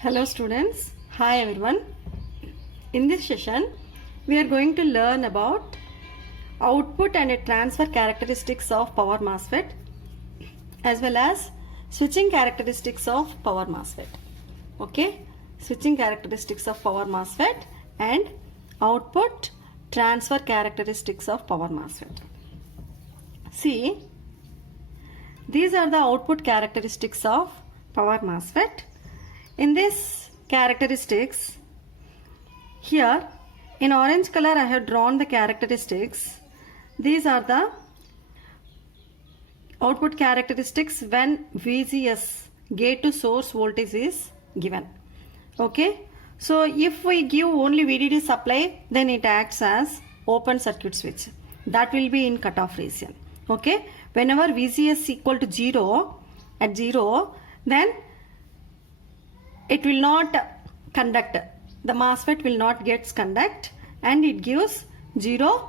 Hello students, hi everyone. In this session, we are going to learn about output and transfer characteristics of power MOSFET as well as switching characteristics of power MOSFET. Okay, switching characteristics of power MOSFET and output transfer characteristics of power MOSFET. See, these are the output characteristics of power MOSFET. In this characteristics, here in orange color I have drawn the characteristics. These are the output characteristics when VGS, gate to source voltage, is given. Okay, so if we give only VDD supply, then it acts as open circuit switch. That will be in cutoff region. Okay, whenever VGS equal to 0, at 0, then it will not conduct, the MOSFET will not get conduct and it gives 0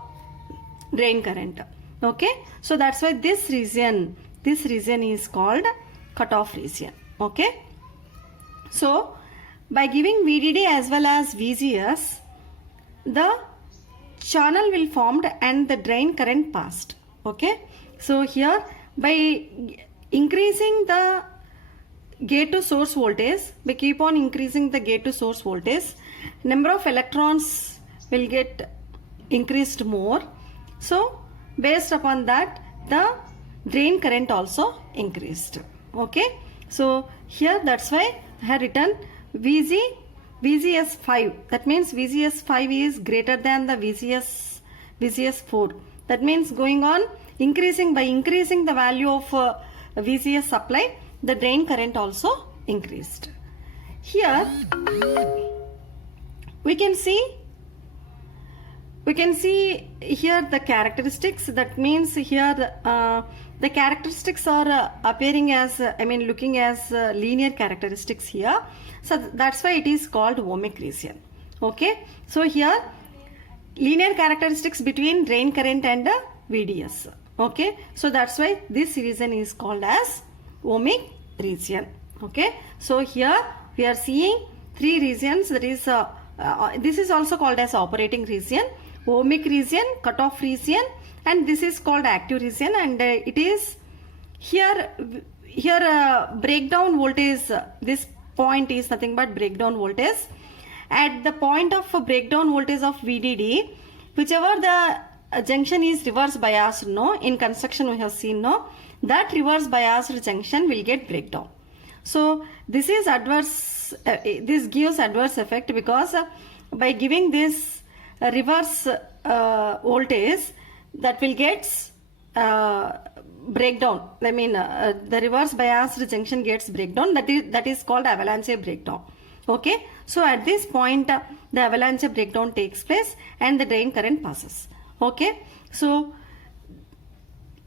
drain current. Okay, so that's why this region is called cutoff region. Okay, so by giving VDD as well as VGS, the channel will formed and the drain current passed. Okay, so here by increasing the gate to source voltage, we keep on increasing the gate to source voltage, number of electrons will get increased more. So based upon that, the drain current also increased. Okay, so here that's why I have written VGS5. That means VGS5 is greater than the VGS4. That means going on increasing, by increasing the value of VGS supply, the drain current also increased. Here we can see here the characteristics. That means here the characteristics are appearing as looking as linear characteristics here. So that's why it is called ohmic region. Okay, so here linear characteristics between drain current and VDS. Okay, so that's why this region is called as ohmic region. Okay, so here we are seeing three regions. That is this is also called as operating region, ohmic region, cutoff region, and this is called active region. And it is here breakdown voltage. This point is nothing but breakdown voltage. At the point of breakdown voltage of VDD, whichever the junction is reverse biased, no, in construction we have seen, no, that reverse biased junction will get breakdown. So this is adverse, this gives adverse effect because by giving this reverse voltage, that will get breakdown. The reverse biased junction gets breakdown. That is called avalanche breakdown. Okay, so at this point the avalanche breakdown takes place and the drain current passes. Okay, so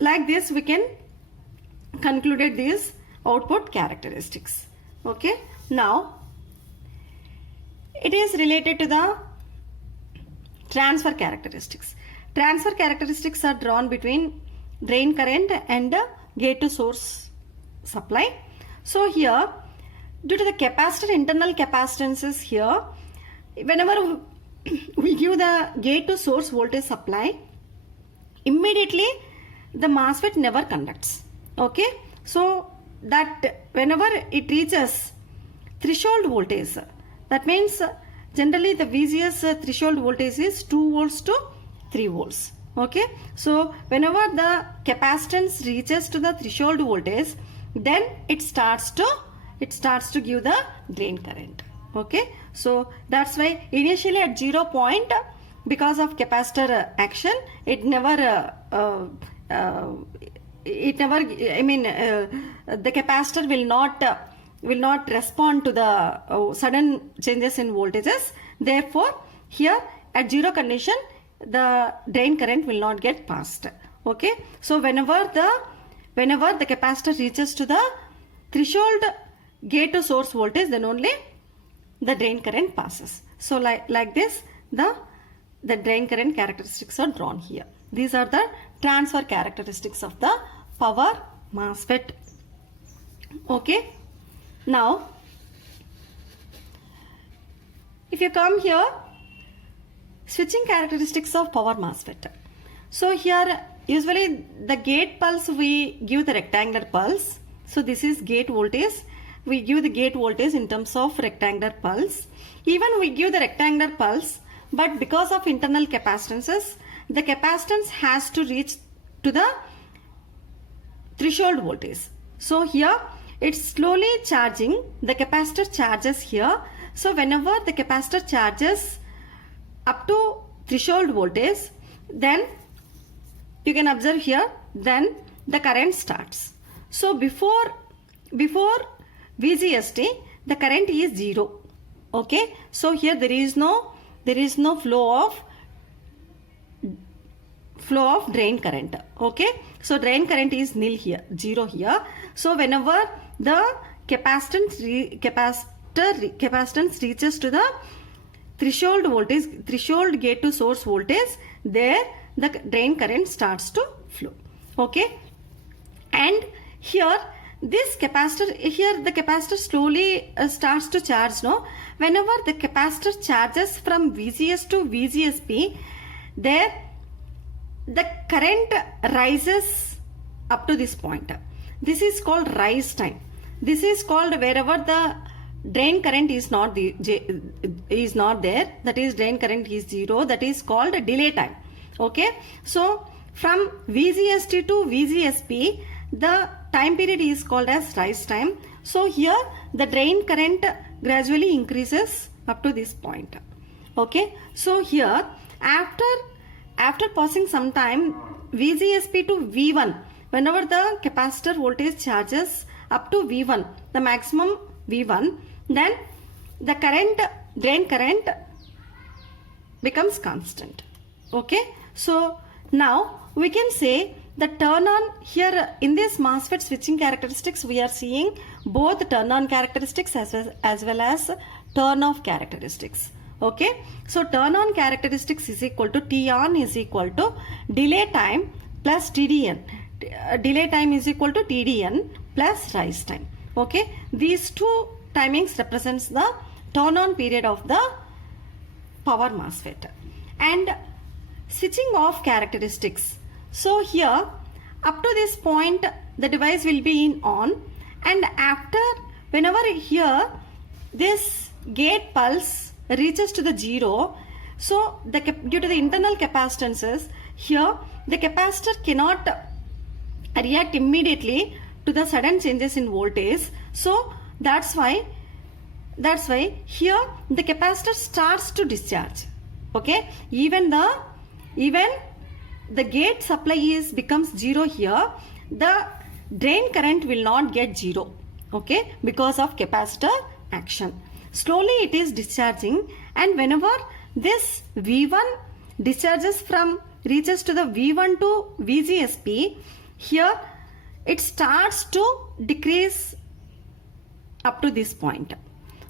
like this we can concluded these output characteristics. Okay, now it is related to the transfer characteristics. Transfer characteristics are drawn between drain current and gate to source supply. So here, due to the capacitor internal capacitances here, whenever we give the gate to source voltage supply, immediately the MOSFET never conducts. Okay, so that whenever it reaches threshold voltage, that means generally the VGS threshold voltage is 2 volts to 3 volts. Okay, so whenever the capacitance reaches to the threshold voltage, then it starts to give the drain current. Okay, so that's why initially at 0 point, because of capacitor action, the capacitor will not respond to the sudden changes in voltages. Therefore here at 0 condition, the drain current will not get passed. Okay, so whenever the capacitor reaches to the threshold gate to source voltage, then only the drain current passes. So like this, the drain current characteristics are drawn here. These are the transfer characteristics of the power MOSFET. Okay, now If you come here, switching characteristics of power MOSFET. So here usually the gate pulse we give the rectangular pulse. So this is gate voltage. We give the gate voltage in terms of rectangular pulse. Even we give the rectangular pulse, but because of internal capacitances, the capacitance has to reach to the threshold voltage. So here it's slowly charging. The capacitor charges here. So whenever the capacitor charges up to threshold voltage, then you can observe here, then the current starts. So before VGST, the current is 0. Okay, so here there is no flow of drain current. Okay, so drain current is nil here, 0 here. So whenever the capacitance reaches to the threshold voltage, threshold gate to source voltage, there the drain current starts to flow. Okay, and here this capacitor, here the capacitor slowly starts to charge. No, whenever the capacitor charges from VGS to VGSP, there the current rises up to this point. This is called rise time. This is called wherever the drain current is not there, that is drain current is 0, that is called delay time. Okay, so from VGST to VGSP, the time period is called as rise time. So here the drain current gradually increases up to this point. Okay, so here after passing some time, VGSP to V1, whenever the capacitor voltage charges up to V1, the maximum V1, then the drain current becomes constant. Okay, so now we can say the turn on here in this MOSFET switching characteristics, we are seeing both turn on characteristics as well as turn off characteristics. Okay, so turn on characteristics is equal to T on is equal to delay time plus TDN. Delay time is equal to TDN plus rise time. Okay, these two timings represents the turn on period of the power MOSFET. And switching off characteristics. So here up to this point the device will be in on, and after whenever here this gate pulse reaches to the 0, so due to the internal capacitances, here the capacitor cannot react immediately to the sudden changes in voltage. So that's why here the capacitor starts to discharge. Okay, even the gate supply becomes 0 here, the drain current will not get 0. Okay, because of capacitor action. Slowly it is discharging, and whenever this V1 reaches to the V1 to VGSP, here it starts to decrease up to this point.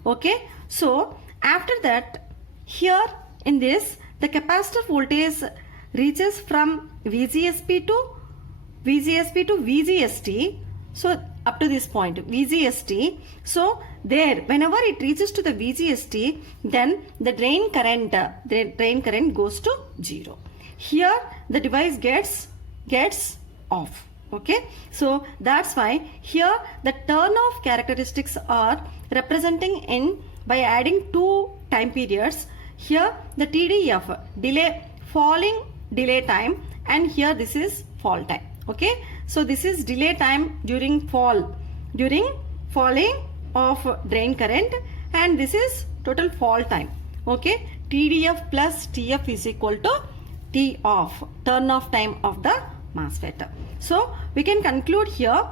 Okay, so after that, here in this the capacitor voltage reaches from VGSP to VGST, so up to this point VGST. So there whenever it reaches to the VGST, then the drain current goes to 0. Here the device gets off. Okay, so that's why here the turn off characteristics are representing in by adding two time periods. Here the TDF, falling delay time, and here this is fall time. Okay, so this is delay time during falling of drain current, and this is total fall time. Okay, TDF plus TF is equal to T off, turn off time of the MOSFET. So we can conclude here,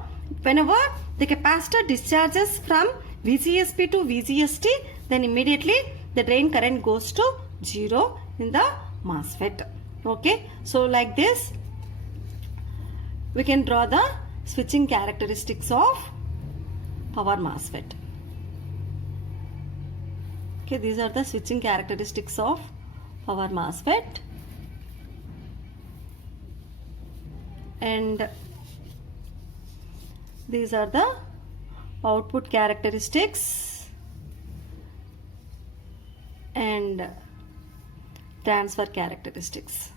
whenever the capacitor discharges from VGSP to VGST, then immediately the drain current goes to 0 in the MOSFET. Okay, so like this we can draw the switching characteristics of power MOSFET. Okay, these are the switching characteristics of power MOSFET, and these are the output characteristics and transfer characteristics.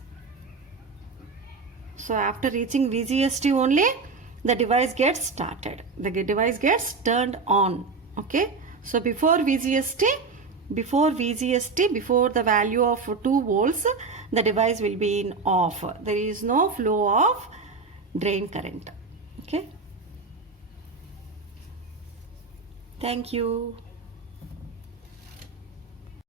So after reaching VGST only, the device gets started. The device gets turned on. Okay. So before VGST, before the value of 2 volts, the device will be in off. There is no flow of drain current. Okay. Thank you.